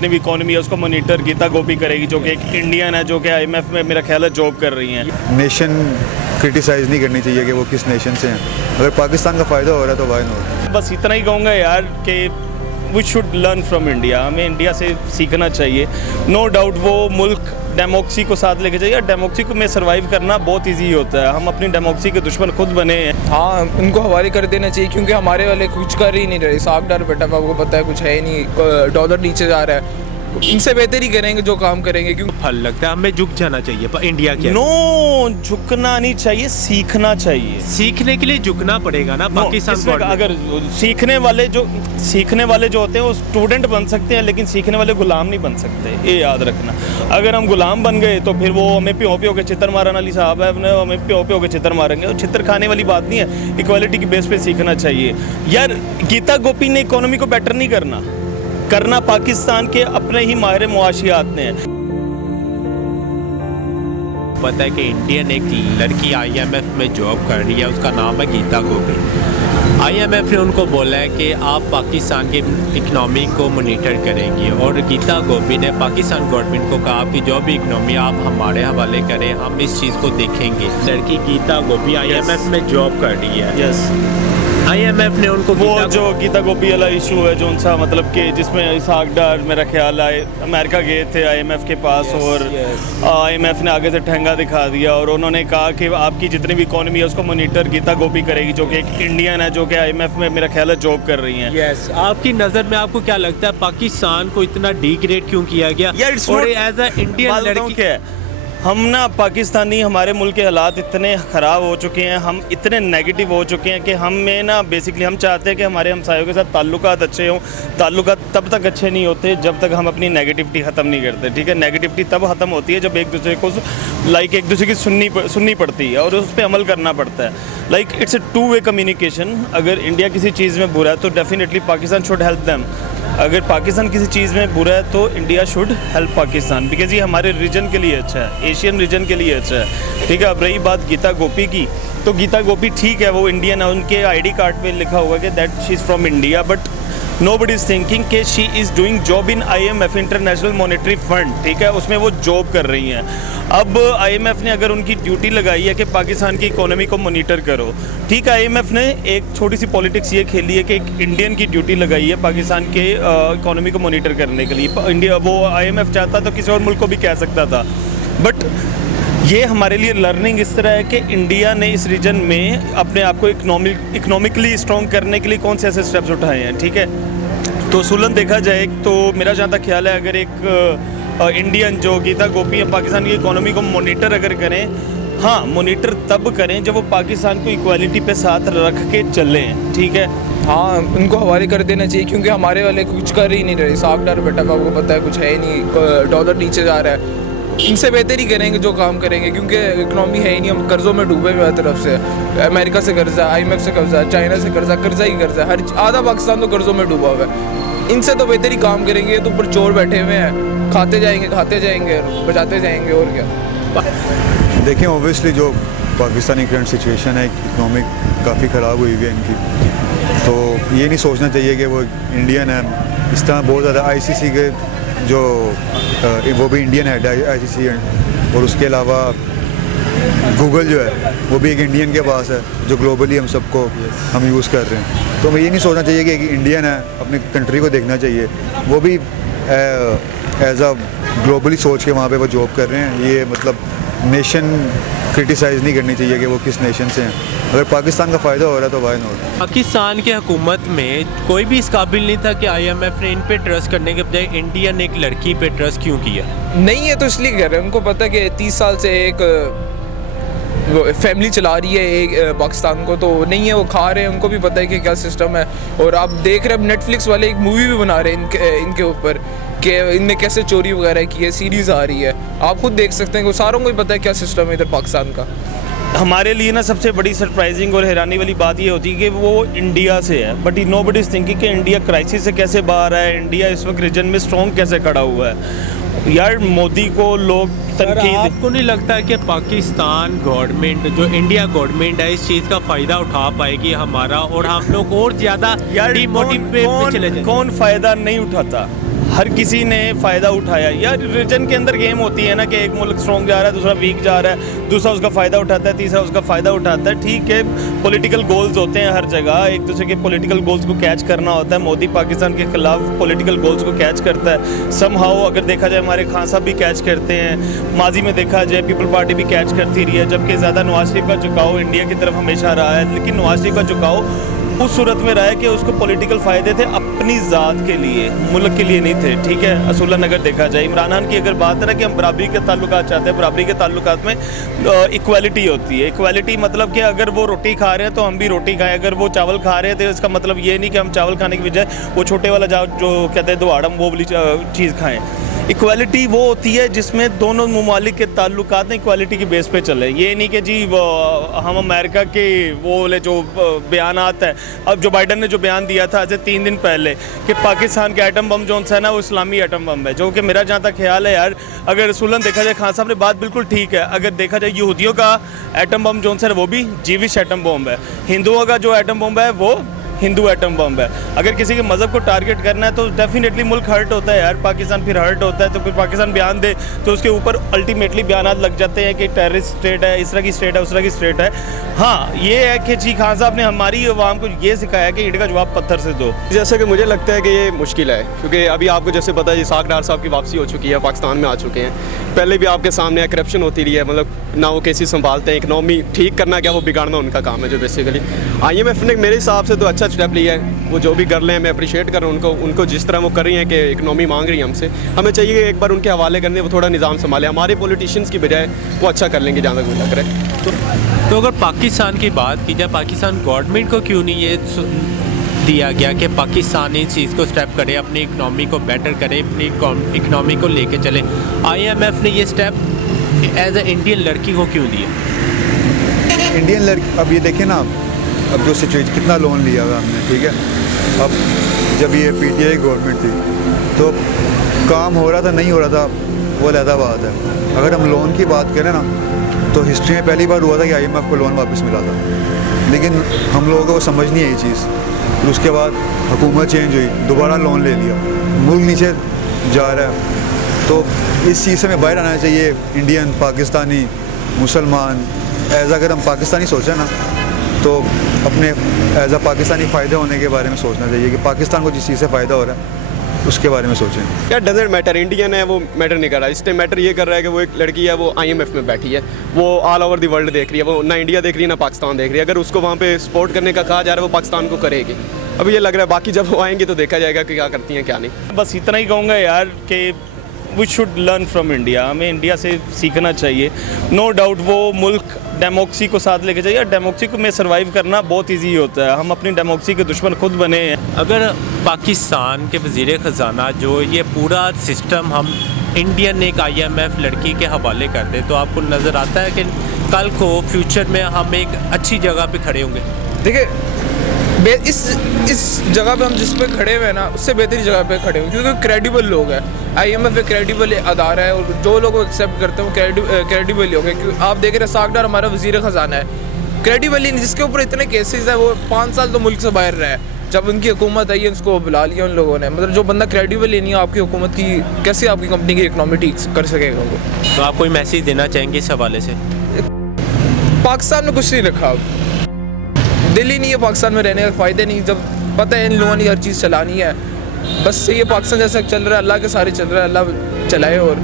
जितनी भी इकोनॉमी है उसको मॉनिटर गीता गोपी करेगी, जो कि एक इंडियन है, जो कि आईएमएफ में मेरा ख्याल है जॉब कर रही हैं। नेशन क्रिटिसाइज़ नहीं करनी चाहिए कि वो किस नेशन से हैं। अगर पाकिस्तान का फ़ायदा हो रहा है तो वाई नॉट। बस इतना ही कहूँगा यार कि we should learn from India, हमें इंडिया से सीखना चाहिए। नो डाउट वो मुल्क डेमोक्रेसी को साथ लेके जाइए, डेमोक्रेसी को में सर्वाइव करना बहुत इजी होता है। हम अपनी डेमोक्रेसी के दुश्मन खुद बने हैं। हाँ, उनको हवाले कर देना चाहिए क्योंकि हमारे वाले कुछ कर ही नहीं रहे। साग डर बेटा आपको पता है कुछ है ही नहीं, डॉलर नीचे जा रहा है। इनसे बेहतर ही करेंगे जो काम करेंगे। क्योंकि फल लगता है हमें झुक जाना चाहिए पर इंडिया क्या नो झुकना नहीं चाहिए, सीखना चाहिए। सीखने के लिए झुकना पड़ेगा ना। पाकिस्तान अगर सीखने वाले जो होते हैं वो स्टूडेंट बन सकते हैं, लेकिन सीखने वाले गुलाम नहीं बन सकते, ये याद रखना। अगर हम गुलाम बन गए तो फिर वो हमें प्यो प्यो के चित्र मारने वाली साहब है, हमें प्यो प्यो के चित्र मारेंगे। और चित्र खाने वाली बात नहीं है, इक्वालिटी की बेस पे सीखना चाहिए। यार गीता गोपी ने इकोनॉमी को बेटर नहीं करना पाकिस्तान के अपने ही माहिर मुआशियात ने है। पता है कि इंडियन एक लड़की आईएमएफ में जॉब कर रही है, उसका नाम है गीता गोपी। आईएमएफ ने उनको बोला है कि आप पाकिस्तान की इकनॉमी को मॉनिटर करेंगी, और गीता गोपी ने पाकिस्तान गवर्नमेंट को कहा कि जो भी इकनॉमी आप हमारे हवाले करें, हम इस चीज़ को देखेंगे। लड़की गीता गोपी आईएमएफ में जॉब कर रही है। यस, आईएमएफ ने उनको वो जो गीता गोपी वाला इशू है जो उनसा मतलब कि जिसमें इसहाक डार मेरा ख्याल है अमेरिका गए थे आईएमएफ के पास, और आईएमएफ ने आगे से ठेंगा दिखा दिया और उन्होंने कहा कि आपकी जितनी भी इकोनॉमी है उसको मॉनिटर गीता गोपी करेगी, जो कि एक इंडियन है, जो कि आईएमएफ में मेरा ख्याल है जॉब कर रही हैं। यस, आपकी नज़र में आपको क्या लगता है पाकिस्तान को इतना डिग्रेड क्यों किया गया? और एज अ इंडियन लड़की क्या है, हम ना पाकिस्तानी, हमारे मुल्क के हालात इतने ख़राब हो चुके हैं, हम इतने नेगेटिव हो चुके हैं कि हमें ना बेसिकली हम चाहते हैं कि हमारे हमसायों के साथ ताल्लुकात अच्छे हों। ताल्लुकात तब तक अच्छे नहीं होते जब तक हम अपनी नेगेटिविटी ख़त्म नहीं करते। ठीक है, नेगेटिविटी तब ख़त्म होती है जब एक दूसरे को एक दूसरे की सुननी पड़ती है और उस पर अमल करना पड़ता है। It's a two way communication. अगर इंडिया किसी चीज़ में बुरा है तो definitely Pakistan should help them. अगर पाकिस्तान किसी चीज़ में बुरा है तो India should help Pakistan, because ये हमारे रीजन के लिए अच्छा है, एशियन रीजन के लिए अच्छा है। ठीक है, अब रही बात गीता गोपी की, तो गीता गोपी ठीक है वो इंडियन है, उनके आईडी कार्ड पे लिखा हुआ है कि that she is from India, but nobody is thinking कि she is doing job in IMF, international monetary fund. ठीक है, उसमें वो जॉब कर रही हैं। अब आईएमएफ ने अगर उनकी ड्यूटी लगाई है कि पाकिस्तान की इकोनॉमी को मॉनिटर करो, ठीक है, आईएमएफ ने एक छोटी सी पॉलिटिक्स ये खेली है कि एक इंडियन की ड्यूटी लगाई है पाकिस्तान के इकोनॉमी को मॉनिटर करने के लिए। इंडिया वो आईएमएफ चाहता तो किसी और मुल्क को भी कह सकता था, बट ये हमारे लिए लर्निंग इस तरह है कि इंडिया ने इस रीजन में अपने आप को इकोनॉमिकली स्ट्रॉन्ग करने के लिए कौन से ऐसे स्टेप्स उठाए हैं। ठीक है, तो सुलन देखा जाए तो मेरा जहाँ तक ख्याल है, अगर एक इंडियन जो गीता गोपी है पाकिस्तान की इकोनॉमी को मॉनिटर अगर करें, हाँ मॉनिटर तब करें जब वो पाकिस्तान को इक्वालिटी पे साथ रख के चलें। ठीक है, हाँ, उनको हवाले कर देना चाहिए क्योंकि हमारे वाले कुछ कर ही नहीं रहे। साग डर बेटा आपको पता है कुछ है ही नहीं, डॉलर नीचे जा रहा है। इनसे बेहतर ही करेंगे जो काम करेंगे क्योंकि इकनॉमी है ही नहीं, हम कर्ज़ों में डूबे हुए हर तरफ से। अमेरिका से कर्जा, आईएमएफ से कर्जा, चाइना से कर्जा ही कर्जा, हर आधा पाकिस्तान तो कर्ज़ों में डूबा हुआ है। इनसे तो बेहतर ही काम करेंगे, तो ऊपर चोर बैठे हुए हैं, खाते जाएंगे बचाते जाएंगे, और क्या। देखें ओबियसली जो पाकिस्तानी करंट सिचुएशन है, इकनॉमिक काफ़ी ख़राब हुई है इनकी, तो ये नहीं सोचना चाहिए कि वो इंडियन है। इस तरह बहुत ज़्यादा आईसीसी के जो वो भी इंडियन हेड है आईसीसी, और उसके अलावा गूगल जो है वो भी एक इंडियन के पास है, जो ग्लोबली हम सबको हम यूज़ कर रहे हैं। तो हमें ये नहीं सोचना चाहिए कि एक इंडियन है, अपनी कंट्री को देखना चाहिए, वो भी एज अ ग्लोबली सोच के वहाँ पे वो जॉब कर रहे हैं। ये मतलब नेशन क्रिटिसाइज़ नहीं करनी चाहिए कि वो किस नेशन से हैं। अगर पाकिस्तान का फ़ायदा हो रहा है तो वाई नॉट। पाकिस्तान की हुकूमत में कोई भी इस काबिल नहीं था कि आईएमएफ ने इन पे ट्रस्ट करने के बजाय इंडियन एक लड़की पे ट्रस्ट क्यों किया? नहीं है तो इसलिए कर रहे हैं, उनको पता है कि 30 साल से एक फैमिली चला रही है एक पाकिस्तान को, तो नहीं है वो खा रहे हैं, उनको भी पता है कि क्या सिस्टम है। और आप देख रहे हैं नेटफ्लिक्स वाले एक मूवी भी बना रहे हैं इनके ऊपर कि इनने कैसे चोरी वगैरह की है, सीरीज़ आ रही है, आप खुद देख सकते हैं कि सारों को ही पता है क्या सिस्टम है इधर पाकिस्तान का। हमारे लिए ना सबसे बड़ी सरप्राइजिंग और हैरानी वाली बात ये होती है कि वो इंडिया से है, बट नोबडी इज़ थिंकिंग कि इंडिया क्राइसिस से कैसे बाहर है, इंडिया इस वक्त रीजन में स्ट्रॉन्ग कैसे खड़ा हुआ है। यार मोदी को लोग आपको नहीं लगता है कि पाकिस्तान गवर्नमेंट जो इंडिया गवर्नमेंट है इस चीज़ का फ़ायदा उठा पाएगी हमारा, और हम लोग और ज़्यादा डिमोटिवेट में चले जाएंगे? कौन फ़ायदा नहीं उठाता? हर किसी ने फ़ायदा उठाया। यार रीजन के अंदर गेम होती है ना कि एक मुल्क स्ट्रॉन्ग जा रहा है, दूसरा वीक जा रहा है, दूसरा उसका फ़ायदा उठाता है, तीसरा उसका फ़ायदा उठाता है। ठीक है, पॉलिटिकल गोल्स होते हैं हर जगह, एक दूसरे के पॉलिटिकल गोल्स को कैच करना होता है। मोदी पाकिस्तान के खिलाफ पॉलिटिकल गोल्स को कैच करता है। समहाउ अगर देखा जाए हमारे खान साहब भी कैच करते हैं, माजी में देखा जाए पीपल पार्टी भी कैच करती रही है, जबकि ज़्यादा नवाज शरीफ का झुकाव इंडिया की तरफ हमेशा रहा है। लेकिन नवाज शरीफ का झुकाव उस सूरत में रहा है कि उसको पॉलिटिकल फ़ायदे थे अपनी ज़ात के लिए, मुल्क के लिए नहीं थे। ठीक है, असूलन अगर देखा जाए इमरान खान की अगर बात है ना कि हम बराबरी के ताल्लुकात चाहते हैं, बराबरी के ताल्लुकात में इक्वालिटी होती है। इक्वालिटी मतलब कि अगर वो रोटी खा रहे हैं तो हम भी रोटी खाएं, अगर वो चावल खा रहे हैं तो इसका मतलब ये नहीं कि हम चावल खाने की बजाय वो छोटे वाला जो कहते हैं दुआड़म वो वाली चीज़ खाएँ। इक्वालिटी वो होती है जिसमें दोनों ममालिक के ताल्लुकात में इक्वालिटी की बेस पे चले। ये नहीं कि जी हम अमेरिका के वो वाले जो बयानात हैं, अब जो बाइडन ने जो बयान दिया था आज से 3 दिन पहले कि पाकिस्तान के एटम बम जो है ना वो इस्लामी एटम बम है, जो कि मेरा जहाँ तक ख्याल है यार, अगर रसूलन देखा जाए खान साहब ने बात बिल्कुल ठीक है। अगर देखा जाए यहूदियों का एटम बम जो है वो भी जीविश एटम बम है, हिंदुओं का जो एटम बम है वो हिंदू एटम बम है। अगर किसी के मज़हब को टारगेट करना है तो डेफिनेटली मुल्क हर्ट होता है यार, पाकिस्तान फिर हर्ट होता है। तो फिर पाकिस्तान बयान दे तो उसके ऊपर अल्टीमेटली बयानात लग जाते हैं कि टेररिस्ट स्टेट है, इस तरह की स्टेट है, उस तरह की स्टेट है। हाँ, ये है कि जी खान साहब ने हमारी अवाम को ये सिखाया कि ईंट का जवाब पत्थर से दो। जैसे कि मुझे लगता है कि ये मुश्किल है, क्योंकि अभी आपको जैसे पता है इसाक डार साहब की वापसी हो चुकी है, पाकिस्तान में आ चुके हैं। पहले भी आपके सामने करप्शन होती रही है, मतलब ना वो केसेस संभालते हैं, इकनॉमी ठीक करना क्या वो बिगाड़ना उनका काम है। जो बेसिकली IMF ने मेरे हिसाब से तो अच्छा स्टेप लिया है, वो जो भी कर रहे हैं मैं अप्रिशिएट कर रहा हूँ उनको जिस तरह वो कर रही हैं कि इकनॉमी मांग रही है हमसे, हमें चाहिए कि एक बार उनके हवाले करने वो थोड़ा निज़ाम संभाले, हमारे पॉलिटिशियंस की बजाय वो अच्छा कर लेंगे जहाँ तक मुझे लग रहा है। तो अगर पाकिस्तान की बात की जाए, पाकिस्तान गवर्नमेंट को क्यों नहीं ये दिया गया कि पाकिस्तान इस चीज़ को स्टेप करे, अपनी इकनॉमी को बेटर करे, अपनी इकनॉमी को लेके चले। IMF ने ये स्टेप एज ए इंडियन लड़की को क्यों दिया? इंडियन लड़की, अब ये देखें ना, अब जो सिचुएशन कितना लोन लिया हुआ हमने, ठीक है। अब जब ये PTI गवर्नमेंट थी तो काम हो रहा था नहीं हो रहा था वो अलग बात है। अगर हम लोन की बात करें ना तो हिस्ट्री में पहली बार हुआ था कि IMF को लोन वापस मिला था, लेकिन हम लोगों को समझ नहीं आई चीज़। फिर उसके बाद हुकूमत चेंज हुई, दोबारा लोन ले लिया, मुल्क नीचे जा रहा है। तो इस चीज़ से हमें बाहर आना चाहिए। इंडियन, पाकिस्तानी, मुसलमान, एज अगर हम पाकिस्तानी सोचें ना तो अपने एज अ पाकिस्तानी फ़ायदे होने के बारे में सोचना चाहिए कि पाकिस्तान को जिस चीज़ से फ़ायदा हो रहा है उसके बारे में सोचें। यार डजेंट मैटर, इंडियन है वो मैटर नहीं कर रहा। इस टाइम मैटर ये कर रहा है कि वो एक लड़की है, वो IMF में बैठी है, वो ऑल ओवर द वर्ल्ड देख रही है, वो ना इंडिया देख रही है ना पाकिस्तान देख रही है। अगर उसको वहाँ पे सपोर्ट करने का कहा जा रहा है वो पाकिस्तान को करेगी। अब ये लग रहा है बाकी जब वो आएंगे तो देखा जाएगा कि क्या करती हैं क्या नहीं। बस इतना ही कहूँगा यार कि we should learn from India, हमें इंडिया से सीखना चाहिए। नो डाउट वो मुल्क डेमोक्रेसी को साथ लेके चाहिए। डेमोक्रेसी में सर्वाइव करना बहुत इजी होता है, हम अपनी डेमोक्रेसी के दुश्मन खुद बने हैं। अगर पाकिस्तान के वज़ीर ख़जाना जो ये पूरा सिस्टम हम इंडियन एक IMF लड़की के हवाले कर दें तो आपको नज़र आता है कि कल को फ्यूचर में हम एक अच्छी जगह पे खड़े होंगे? देखिए इस जगह पे हम जिस पे खड़े हुए हैं ना उससे बेहतरीन जगह पे खड़े हुए, क्योंकि क्रेडिबल लोग हैं। IMF एक क्रेडिबल अदारा है और जो लोग एक्सेप्ट करते हैं वो क्रेडिबल लोग हैं। क्योंकि आप देख रहे हैं इसाक डार हमारा वज़ीर ख़जाना है, क्रेडिबल ही नहीं, जिसके ऊपर इतने केसेस हैं। वो 5 साल तो मुल्क से बाहर रहा है, जब उनकी हुकूमत आई है उसको बुला लिया उन लोगों ने। मतलब जो बंदा क्रेडिबल ही नहीं है आपकी हुकूमत की, कैसे आपकी कंपनी की इकनॉमी ठीक कर सकेगा वो? तो आप कोई मैसेज देना चाहेंगे इस हवाले से? पाकिस्तान में कुछ नहीं रखा, दिल ही नहीं है पाकिस्तान में रहने का, फ़ायदे नहीं, जब पता है इन लोगों ने हर चीज़ चलानी है। बस ये पाकिस्तान जैसा चल रहा है, अल्लाह के सारे चल रहा है, अल्लाह चलाए। और